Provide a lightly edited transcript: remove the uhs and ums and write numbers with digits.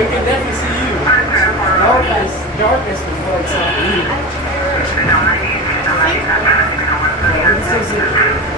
we can definitely see you. Darkness before it's not you. Yeah, we can still see you.